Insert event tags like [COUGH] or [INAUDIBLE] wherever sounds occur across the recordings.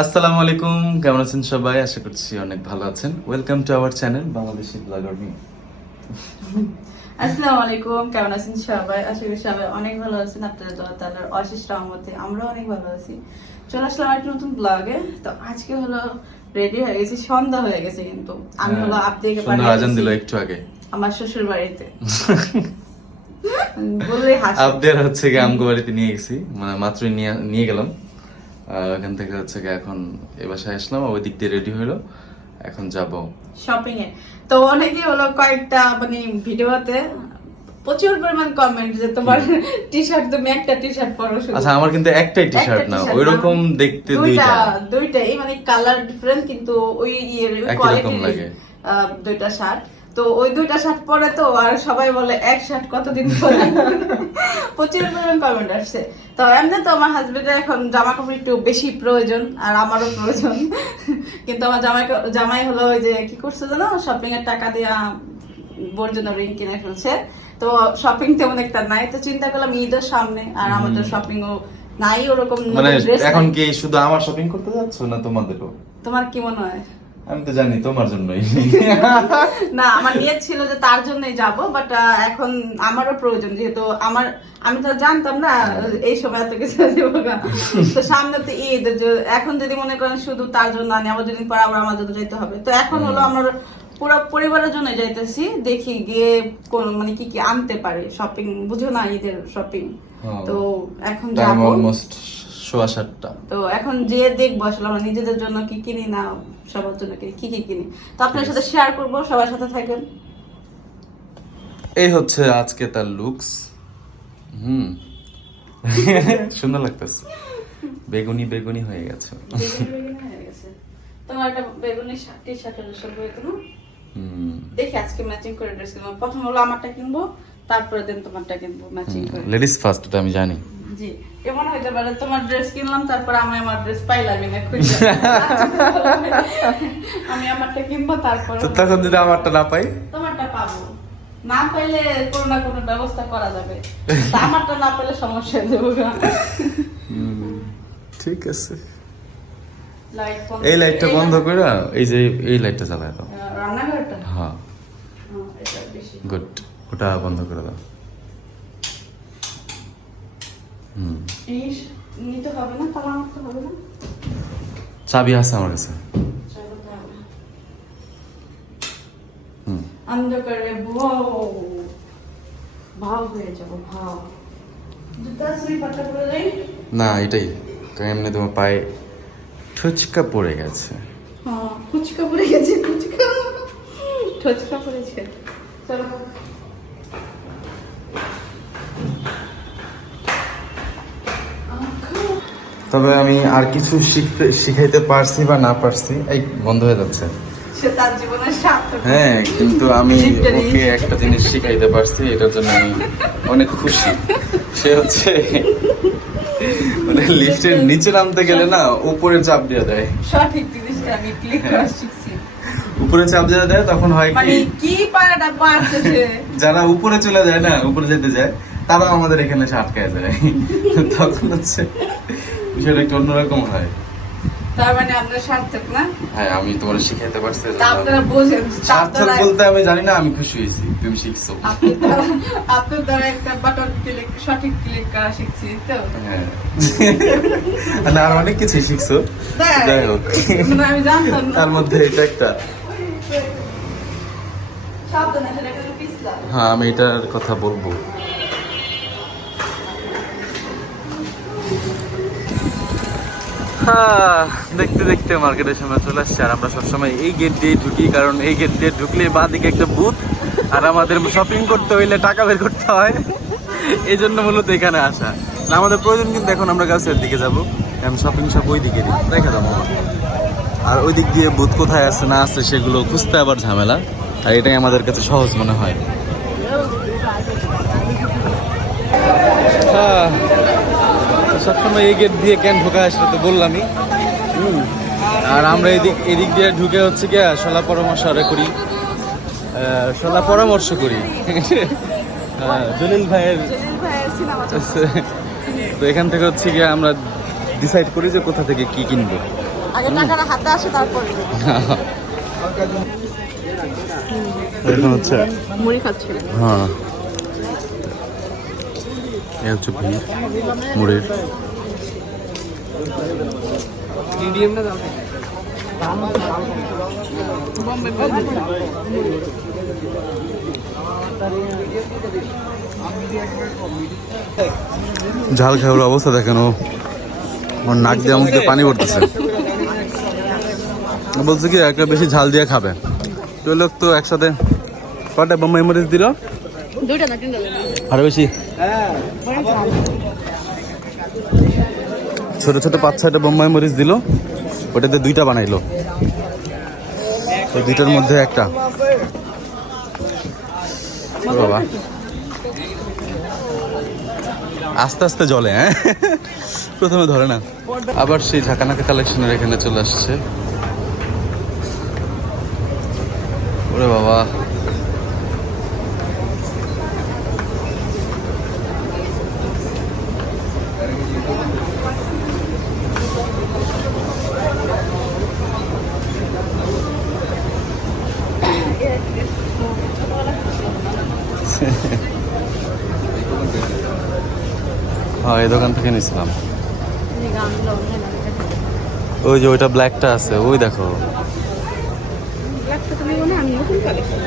আসসালামু আলাইকুম কেমন আছেন সবাই? আশা করছি অনেক ভালো আছেন। Welcome to our channel Bangladeshi blogger me আসসালামু আলাইকুম কেমন আছেন সবাই? আশা করি সবাই অনেক ভালো আছেন। আপনাদের দোয়া অশেষ রহমতে আমরা অনেক ভালো আছি। চলে আসলাম একটা নতুন ব্লগে তো আজকে হলো রেডি হয়ে গেছি সন্ধ্যা হয়ে গেছে কিন্তু। আমি হলো হ্যাঁ, আজান দিল একটু আগে। আমার শ্বশুর বাড়িতে [LAUGHS] হাসি। হচ্ছে গিয়ে আমগো বাড়িতে নিয়ে গেছি। মানে মাত্রই নিয়ে নিয়ে গেলাম। আর ওখান থেকে হচ্ছে গিয়ে এখন এ বাসায় আসলাম ওই দিক দিয়ে রেডি হইল। এখন যাব। শপিং এ। তো অনেকেই হলো কয়েকটা মানে ভিডিওতে প্রচুর পরিমাণ কমেন্ট যে তোমার টি শার্ট তুমি একটা টি শার্ট পরো শুধু। আচ্ছা আমার কিন্তু একটাই টি শার্ট না ওই রকম দেখতে দুইটা দুইটাই মানে কালার ডিফারেন্ট কিন্তু ওই কোয়ালিটির লাগে। দুইটা শার্ট তো ওই দুইটা শার্ট পরে তো আর সবাই বলে এক শার্ট কতদিন পরে? প্রচুর পরিমাণ কমেন্ট আসছে। তো এমনি তো আমার হাজবেন্ডের এখন জামা কাপড় একটু বেশি প্রয়োজন আর আমারও প্রয়োজন। কিন্তু আমার জামাই জামাই হলো ওই যে কি করছে জানো? শপিং এর টাকা দিয়া বোর জন্য রিং কিনে ফেলছে। তো শপিং তেমন একটা নাই। তো চিন্তা করলাম ঈদের সামনে আর আমাদের শপিং ও নাই ওরকম মানে এখন কি শুধু আমার শপিং করতে যাচ্ছ না তোমাদেরও? তোমার কি মনে হয়? আমি তো জানি তোমার জন্যই। না আমার নিয়ত ছিল যে তার জন্যই যাব বাট এখন আমারও প্রয়োজন যেহেতু আমার আমি তো জানতাম না এই সময় এত কিছু [LAUGHS] দেবো তো সামনে তো ঈদ যে- এখন যদি মনে করেন শুধু তার জন্য আনি আবার দুদিন পর আবার আমার জন্য যেতে হবে। তো এখন হলো আমার পুরো পরিবারের জন্য যাইতেছি দেখি গিয়ে কোন মানে কি কি আনতে পারে শপিং বুঝো না ঈদের শপিং হ্যাঁ। তো এখন যাব। অলমোস্ট সোয়া সাতটা তো এখন যে দেখব আসলে আমরা নিজেদের জন্য কি কিনি না সবার জন্য কিনি কি কি কিনি? তো আপনার সাথে শেয়ার করব সবার সাথে থাকবেন। এই হচ্ছে আজকে তার লুকস হুম। সুন্দর লাগতেছে। বেগুনি বেগুনি হয়ে গেছে। তোমার একটা বেগুনি টি শার্ট সব হয়ে গেল। হুম। দেখি আজকে ম্যাচিং করে ড্রেস কিনবো। প্রথম হলো আমারটা কিনবো তারপরে দেন তোমারটা কিনবো ম্যাচিং করে। লেডিস ফার্স্ট এটা আমি জানি। জি এমন হইতে পারে তোমার ড্রেস কিনলাম তারপর আমি আমার ড্রেস পাইলামই না খুঁজে আমি আমারটা কিনবো তারপর তো তখন যদি আমারটা না পাই? তোমারটা পাবো। না পাইলে কোনো না কোনো ব্যবস্থা করা যাবে। আমারটা না পেলে সমস্যা হয়ে ঠিক আছে। লাইট এই লাইটটা বন্ধ করে এই যে এই লাইটটা চালায় দাও। রান্নাঘরটা? হ্যাঁ। হ্যাঁ, এটা গুড ওটা বন্ধ করে দাও হুম ইস, নিতে হবে না তালা মারতে হবে না? চাবি আছে আমার কাছে। অন্ধকারে ভাও ভাও হয়ে যাব ভাও। জুতা স্লিপারটা পরে যাই? না এটাই। তো এমনি তোমার পায়ে ঠুচকা পড়ে গেছে। হ্যাঁ ফুচকা পড়ে গেছে ফুচকা ফুচকা পড়েছে। চলো। তবে আমি আর কিছু শিখতে শিখাইতে পারছি বা না পারছি এই বন্ধ হয়ে যাচ্ছে। তার হ্যাঁ কিন্তু আমি ওকে একটা জিনিস শিখাইতে পারছি এটার জন্য আমি অনেক খুশি। সে হচ্ছে মানে লিফটের নিচে নামতে গেলে না উপরে চাপ দিয়ে দেয়। সঠিক জিনিসটা আমি ক্লিক করা শিখছি। উপরে চাপ দিয়ে দেয় তখন হয় মানে কি কি পারাটা পারছে যারা উপরে চলে যায় না উপরে যেতে যায় তারাও আমাদের এখানে আটকায় যায় তখন হচ্ছে বিষয়টা একটু অন্যরকম হয়। তার মানে আপনার সার্থক না? হ্যাঁ আমি তোমার শিখাইতে পারছি আপনারা বোঝেন সার্থক বলতে আমি জানি না আমি খুশি হয়েছি তুমি শিখছো। আপনার দ্বারা- একটা বাটন ক্লিক সঠিক ক্লিক করা শিখছি তো? হ্যাঁ। না আর অনেক কিছু শিখছো। যাই হোক। মানে আমি জানতাম তার মধ্যে এটা একটা। হ্যাঁ আমি এটার কথা বলব। দেখতে দেখতে মার্কেটের সামনে চলে আসছে আর আমরা সবসময় এই গেট দিয়ে ঢুকি কারণ এই গেট দিয়ে ঢুকলে বাঁ দিকে একটা বুথ আর আমাদের শপিং করতে হইলে টাকা বের করতে হয়। এই জন্য মূলত এখানে আসা। না আমাদের প্রয়োজন কিন্তু এখন আমরা গাছের দিকে যাব। আমি শপিং সব ওই দিকে দেখা যাব আর ওই দিক দিয়ে বুথ কোথায় আছে না আছে সেগুলো খুঁজতে আবার ঝামেলা। আর এটাই আমাদের কাছে সহজ মনে হয়। হ্যাঁ, সবসময় এই গেট দিয়ে কেন ঢোকা সেটা তো বললামই। হুম। আর আমরা এদিক এদিক দিয়ে ঢুকে হচ্ছে কি সলা পরামর্শ আরে করি। সলা পরামর্শ করি। জলিল ভাইয়ের তো এখান থেকে হচ্ছে গিয়ে আমরা ডিসাইড করি যে কোথা থেকে কি কিনবো। আগে টাকাটা হাতে আসে তারপরে এখন হচ্ছে মুড়ি খাচ্ছি। হ্যাঁ। এ ঝাল খাওয়ার অবস্থা দেখেন ও। ওর নাক দিয়ে মুখ দিয়ে পানি পড়তেছে। বলছে কি, একটা বেশি ঝাল দিয়ে খাবে। তো লোক তো একসাথে। কটা বোম্বাই মরিচ দিল? আরও বেশি? ছোট ছোট পাঁচ ছয়টা বোম্বাই মরিচ দিল, ওটাতে দুইটা বানাইলো। দুইটার মধ্যে একটা। বাবা। আস্তে আস্তে জলে হ্যাঁ? প্রথমে ধরে না। আবার সেই ঝাঁকানাকা কালেকশনের এখানে চলে আসছে। ওরে বাবা। হ্যাঁ এই দোকান থেকে নিয়েছিলাম ওই যে ওইটা ব্ল্যাকটা আছে ওই দেখো। ব্ল্যাকটা তুমি মনে আমি নতুন কালেকশন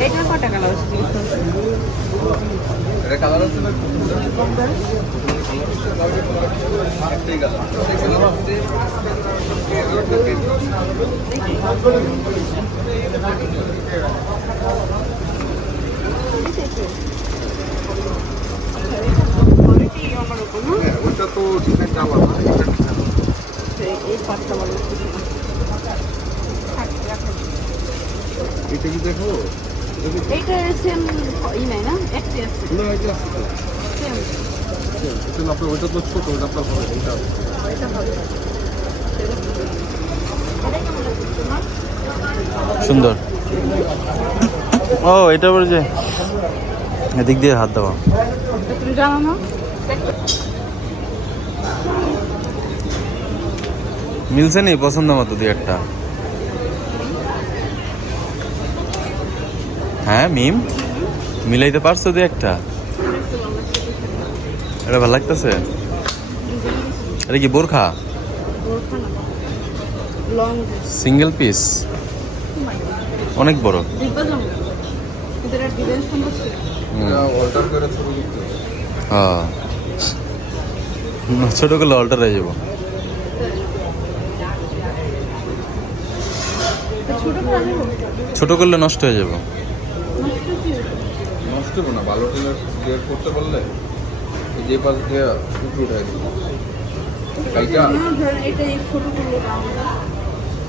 এটা কত টাকা লাগছে ওটা তো আলাদা এটা এই পাঁচটা বলো এটা কি দেখো এইটা সেম ই নাই না? একটাই আছে। না এটা আছে। সেম এটা না আপনার ওইটা তো ছোট ওটা আপনার হবে এটা এটা সুন্দর। ও এটা আবার যে এদিক দিয়ে হাত দেওয়া মিলছে নি পছন্দ মতো দুই একটা? হ্যাঁ মিম? মিলাইতে পারছ দুই একটা? এটা ভালো লাগতেছে? এটা কি বোরখা? সিঙ্গেল পিস অনেক বড়। হ্যাঁ। ছোট করলে অল্টার হয়ে যাব। ছোট করলে নষ্ট হয়ে যাব। নষ্ট না ভালো করতে পারলে যে পাশ দিয়ে উপরে উঠে কাইটা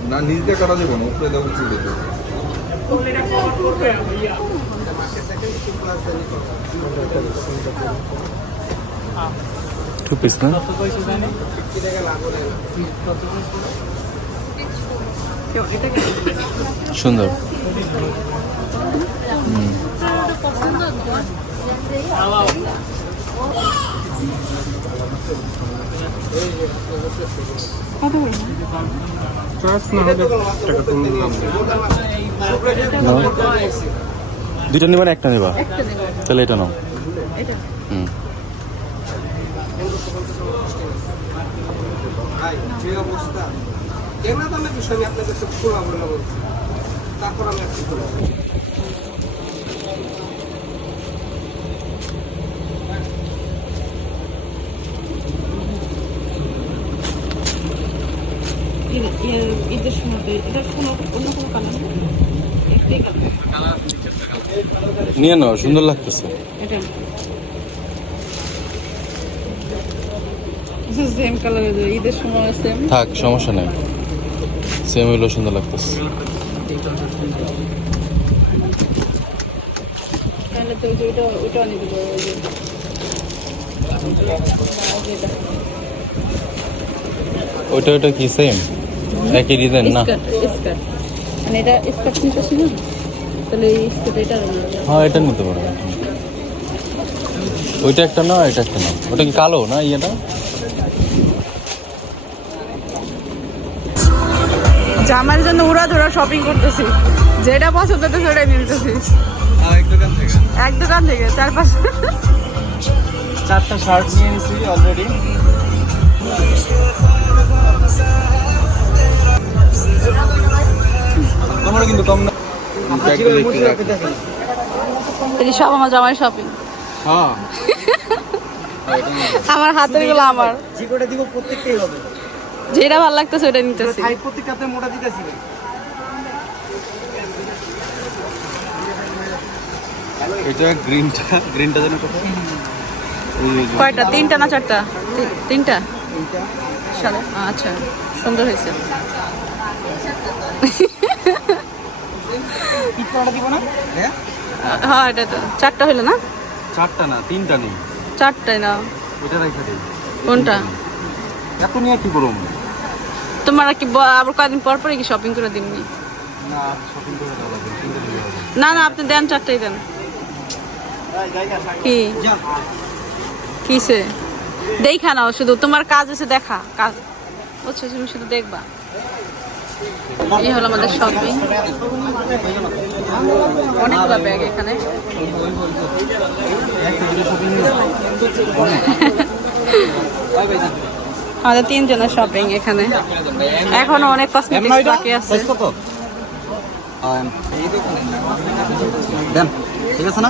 না নিচ দিয়ে কাটা যাবে না উপরে দিয়ে উঠে দিবে। টু পিস না সুন্দর। দুইটা নিবা না একটা নিবা? তাহলে এটা নাও। হুম। অবস্থা আপনাদের তারপর আমি একটু বলব এ- এ- ঈদের সময় এটার কোনো অন্য কোনো কালার নেই? একটাই কালার। নিয়ে নাও সুন্দর লাগতেছে। এটা। সেম কালার ঈদের সময় সেম থাক সমস্যা নেই। সেম হইলেও সুন্দর লাগতেছে। তাহলে তো ওইটা। ওইটা ওইটা কি সেম একই ডিজাইন না? স্কার্ট মানে এটা স্কার্ট নিতেছি না তাহলে এই স্কার্ট এটা হ্যাঁ এটা নিতে পারো ওইটা একটা না এটা একটা না। ওটা কি কালো না ইয়েটা? জামার জন্য উড়া ধরা শপিং করতেছি। যেটা পছন্দ হতো সেটাই নিতেছি এক দোকান থেকে? এক দোকান থেকে চার পাঁচ চারটা শার্ট নিয়ে নিছি অলরেডি তোমার কিন্তু কম না। এই সব আমার জামাই শপিং হ্যাঁ। আমার হাতেরগুলো আমার। জিগোটা দিব প্রত্যেকটাই হবে। যেটা ভালো লাগতেছে ওটা নিতেছি। সাইড প্রত্যেকটাতে মোটা দিতেছি। এটা গ্রিনটা গ্রিনটা যেন যে- কয়টা? তিনটা না চারটা? তিনটা? আচ্ছা সুন্দর হয়েছে। দিব না? হ্যাঁ? হ্যাঁ এটা তো চারটা না? চারটা না তিনটা নেই। চারটাই না। এটা রেখে দিই। কোনটা? এত নিয়ে কি করুম তোমার কি আবার কয়েকদিন পর পরে কি শপিং করে না শপিং করে না না আপনি দেন চারটাই দেন। কি? কিসে? দেখা নাও শুধু তোমার কাজ আছে দেখা। কাজ বুঝছ তুমি শুধু দেখবা। এই হলো আমাদের শপিং অনেকগুলো ব্যাগ এখানে। আমাদের তিনজনের শপিং এখানে। এখনও অনেক কসমেটিক্স বাকি আছে। ঠিক আছে না?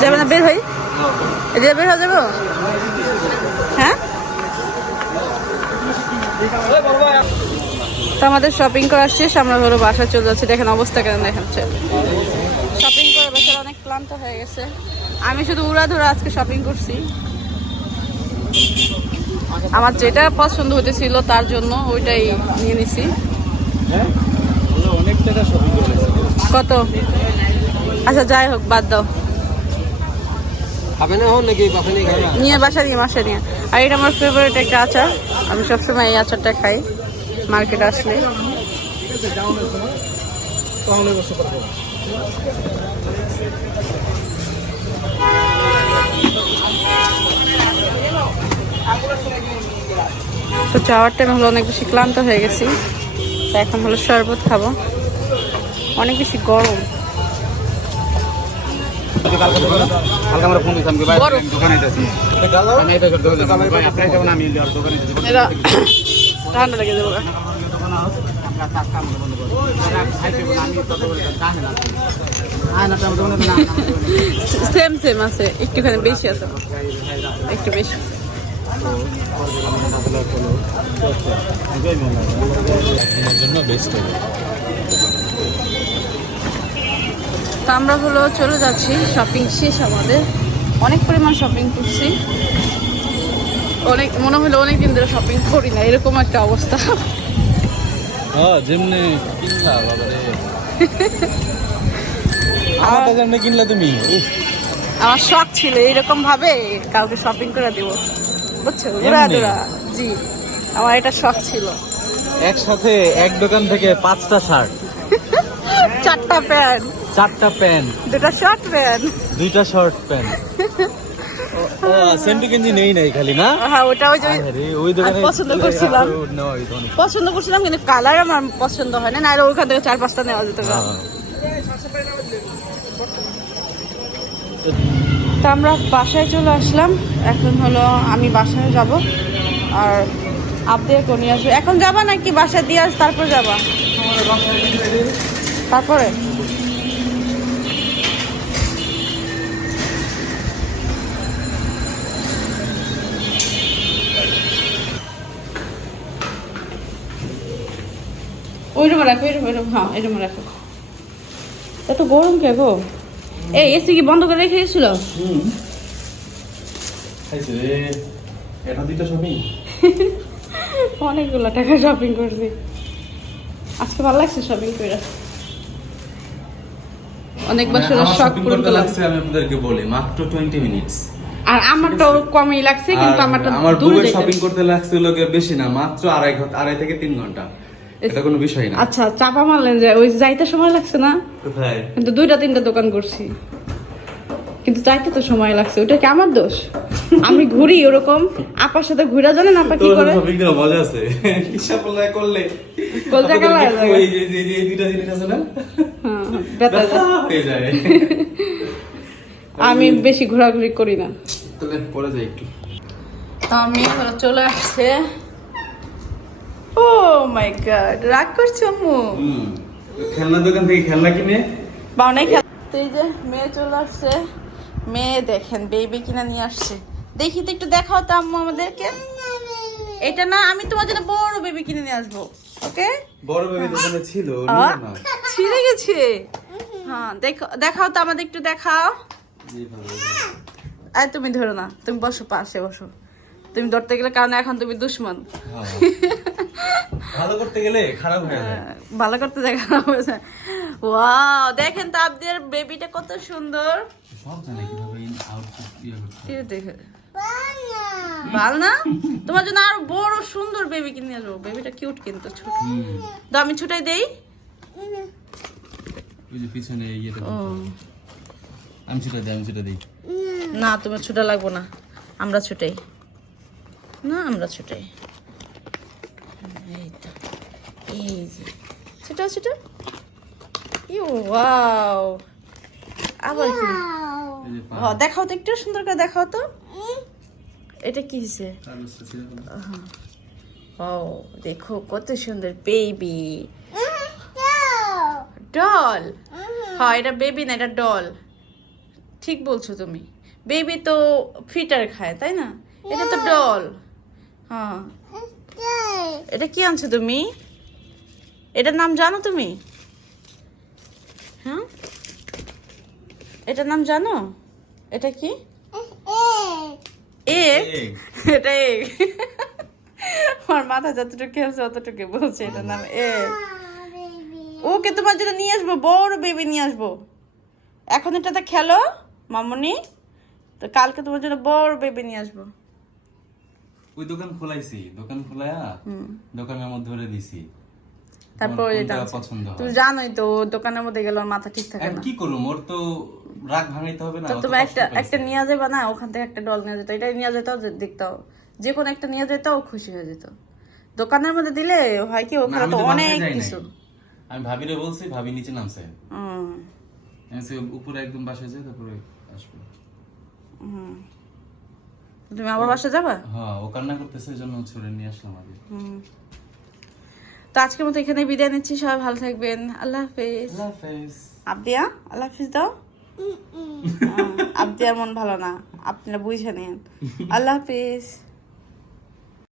যাবে না, বের হই। বের হয়ে যাব? হ্যাঁ? তো আমাদের শপিং করা শেষ, আমরা হলো বাসায় চলে যাচ্ছি, দেখেন অবস্থা কেন দেখাচ্ছে। শপিং করে বাসার অনেক ক্লান্ত হয়ে গেছে। আমি শুধু উড়া ধরে আজকে শপিং করছি। আমার যেটা পছন্দ হতেছিল তার জন্য ওইটাই নিয়ে নিছি। টাকা শপিং করেছি কত? আচ্ছা যাই হোক বাদ দাও। খাবে না হন নাকি? খাবে? নিয়ে বাসা নিয়ে বাসা নিয়ে। আর এটা আমার ফেভারিট একটা আচার। আমি সবসময় এই আচারটা খাই মার্কেট আসলে। তো যাওয়ার টাইম হলো অনেক বেশি ক্লান্ত হয়ে গেছি। তো এখন হলো শরবত খাব। অনেক বেশি গরম। ঠান্ডা লেগে যাব সেম সেম আছে একটুখানি বেশি আছে। একটু বেশি। জন্য বেস্ট হবে। তো আমরা হলো চলে যাচ্ছি শপিং শেষ আমাদের। অনেক পরিমাণ শপিং করছি। অনেক মনে হলো অনেক দিন ধরে শপিং করি না এরকম একটা অবস্থা। হ্যাঁ যেমনি কিনলা আমারটা যেমনি কিনলা তুমি? আমার শখ ছিল এরকম ভাবে কাউকে শপিং করে দেবো। বুঝছ? উড়া? দুরা জি। আমার এটা শখ ছিল। একসাথে এক দোকান থেকে পাঁচটা শার্ট চারটা প্যান্ট। চারটা প্যান্ট। দুটা শর্ট প্যান্ট দুইটা শর্ট প্যান্ট [LAUGHS] সেন্টু গেঞ্জি নেই নাই খালি না? হ্যাঁ ওটা ওই যে ওই দোকানে পছন্দ করছিলাম। পছন্দ করছিলাম কিন্তু কালার আমার পছন্দ হয় না নাহলে ওখান থেকে চার পাঁচটা নেওয়া যেত। হ্যাঁ। তো আমরা বাসায় চলে আসলাম এখন হলো আমি বাসায় যাব আর আপদের নিয়ে আসব। এখন যাবা নাকি বাসায় দিয়ে আস তারপর যাবা? তারপরে? ওই রাখো ওই রুমে হ্যাঁ এই রুমে রাখো। এত গরম কে গো? এই এসি কি বন্ধ করে রেখে গেছিল? [LAUGHS] অনেকগুলো টাকা শপিং করছি। আজকে ভালো লাগছে শপিং করে? অনেক বছরের মানে শখ পূরণ করতে করলাম। লাগছে আমি আপনাদেরকে বলি মাত্র 20 মিনিটস আর আমারটাও কমই লাগছে কিন্তু আমার দূরে বউয়ের শপিং করতে লাগছে লোকে বেশি না মাত্র আড়াই ঘণ্টা আড়াই থেকে তিন ঘণ্টা। এটা কোনো বিষয় না। আচ্ছা চাপা মারলেন যে ওই যাইতে সময় লাগছে না? কোথায়? কিন্তু দুইটা তিনটা দোকান করছি। কিন্তু যাইতে তো সময় লাগছে। ওটা কি আমার দোষ? আমি ঘুরি ওরকম। আপার সাথে ঘুরা জানেন আপা কি করে? মজা আছে। হিসাব বললে করলে। কালা কি হয়ে ওই যে দুইটা জিনিস আছে না? হ্যাঁ, ব্যথা হয়ে যায়। আমি বেশি ঘোরাঘুরি করি না। তাহলে পরে যাই একটু। তো আমি চলে আসছে। ও মাই গড রাগ করছ আম্মু? খেলনা দোকান থেকে খেলনা কিনে? বাউনাই খেল তো এই যে মেয়ে চলে আসছে। মেয়ে দেখেন বেবি কিনা নিয়ে আসছে। দেখি তো একটু দেখাও তো আম্মু আমাদেরকে। এটা না আমি তোমার জন্য বড় বেবি কিনে নিয়ে আসব ওকে? বড় বেবি দোকানে ছিল ছিঁড়ে গেছে? হ্যাঁ দেখো দেখাও তো আমাদের একটু দেখাও আর তুমি ধরো না তুমি বসো পাশে বসো। তুমি ধরতে গেলে কারণ এখন তুমি দুশ্মন। হ্যাঁ। ভালো করতে গেলে খারাপ হয়ে যায়। ভালো করতে দেখা ওয়াও দেখেন তো আপনাদের বেবিটা কত সুন্দর। সব জানে কীভাবে আউটপুট ইয়ে করতে কি দেখে ভালো না তোমার জন্য আরও বড় সুন্দর বেবি কিনে আসব। বেবিটা কিউট কিন্তু ছোট। তো আমি ছুটাই দেই। ওই যে পিছনে ইয়েটা আমি সেটা দিই আমি সেটা দিই। না তোমার ছুটা লাগবো না। আমরা ছুটাই। না আমরা ছুটাই। এই তো এই যে। ছুটা ছুটা ইউ ওয়াও। আবার কি? এই যে পা ও, দেখাও তো একটু সুন্দর করে দেখাও তো। এটা কি হয়েছে। ও দেখো কত সুন্দর বেবি। ডল। হ্যাঁ এটা বেবি না এটা ডল। ঠিক বলছো তুমি। বেবি তো ফিটার খায় তাই না? এটা তো ডল। হ্যাঁ। এটা কি আনছো তুমি? এটার নাম জানো তুমি? হ্যাঁ? এটার নাম জানো? এটা কি? এক এটা এক আমার মাথা যতটুকু খেলছে অতটুকু বলছে এটার নাম এক ওকে তোমার জন্য নিয়ে আসব বড় বেবি নিয়ে আসব। এখন এটাতে খেলো মামনি। তো কালকে তোমার জন্য বড় বেবি নিয়ে আসব। ওই দোকান খোলাইছি দোকান খোলায়া দোকানের মধ্যে ধরে দিছি। তারপর? তুমি জানোই তো দোকানের মধ্যে গেলে মাথা ঠিক থাকে না। কি করব? ওর তো রাগ ভাঙাইতে হবে না তুমি একটা একটা নিয়ে যাবে না ওখান থেকে একটা ডল নিয়ে যেত এটা নিয়ে যেত দেখতাও। যে কোনো একটা নিয়ে যেত ও খুশি হয়ে যেত। দোকানের মধ্যে দিলে হয় কি ওখানে তো অনেক। কিছু। আমি ভাবিরে বলছি ভাবি নিচে নামছে। হুম। উপরে একদম বাসায় যাই তারপরে আসব। হুম। তুমি আবার বাসা যাবা? হ্যাঁ ও কান্না করতেছে এজন্য ছুড়ে নিয়ে আসলাম আগে। তো আজকের মতো এখানে বিদায় নিচ্ছি সবাই ভালো থাকবেন। আল্লাহ হাফেজ। আল্লাহ হাফেজ। আবদিয়া আল্লাহ হাফিজ দাও। আবদিয়ার মন ভালো না আপনারা বুঝে নিন। আল্লাহ [LAUGHS] হাফিজ